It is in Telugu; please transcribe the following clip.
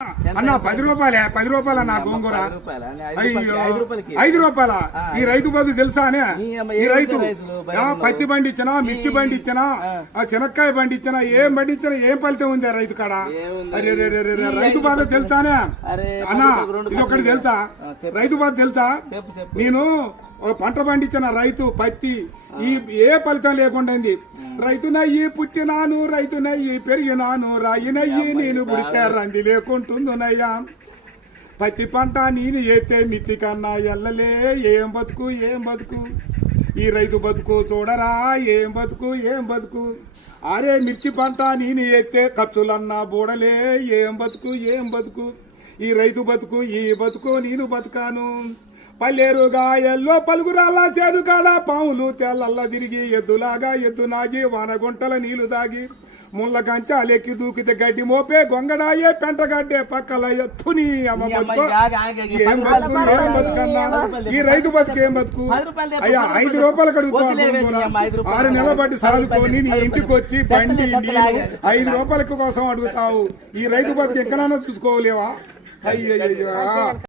అన్న 10 రూపాయలే, 10 రూపాయల నా గోంగూర. అయ్యో 5 రూపాయల. ఈ రైతు బతుకు తెలుసా అనే? ఈ రైతు పత్తి బండి ఇచ్చినా, మిర్చి బండి ఇచ్చినా, చెనక్కాయ బండి ఇచ్చినా, ఏం బండి ఇచ్చినా ఏం ఫలితం ఉంది రైతు కాడ? అరే రైతు బాధ తెలుసానే అన్న? ఇది ఒకటి తెలుసా? రైతు బాధ తెలుసా? నేను పంట పండించిన రైతు పత్తి ఏ ఫలితం లేకుండా రైతునయ్యి పుట్టినాను, రైతునయ్యి పెరిగినాను, రాయినయ్యి నేను పుడితే రంది లేకుంటుందునయ్యా. పత్తి పంట నేను ఏతే మిత్తి కన్నా ఎల్లలే. ఏం బతుకు ఏం బతుకు ఈ రైతు బతుకు చూడరా, ఏం బతుకు ఏం బతుకు. అరే మిర్చి పంట నేను ఏతే ఖర్చులన్నా బూడలే. ఏం బతుకు ఏం బతుకు ఈ రైతు బతుకు, ఈ బతుకు నేను బతుకాను. పల్లెరుగా ఎల్లో పలుగురాల చేను కాడ పాములు తెల్లల్లా తిరిగి ఎద్దులాగా ఎద్దు నాగి వానగుంటల నీళ్లు దాగి ముళ్ళ కంచాలెక్కి దూకితే గడ్డి మోపే గొంగడాయే పెంటగడ్డే పక్కల ఎత్తుని అమ్మ బతుకు. ఏం బతుకు ఏం బతుకన్నా ఈ రైతు బతుకు ఏం బతుకు? అయ్యా 5 రూపాయలు అడుగుతావు, 6 నెలల బట్టి సాదుకొని నీ ఇంటికి వచ్చి బండి నీళ్ళు 5 రూపాయల కోసం అడుగుతావు. ఈ రైతు బతుకు ఎక్కడన్నా చూసుకోలేవా? అయ్యయ్యా.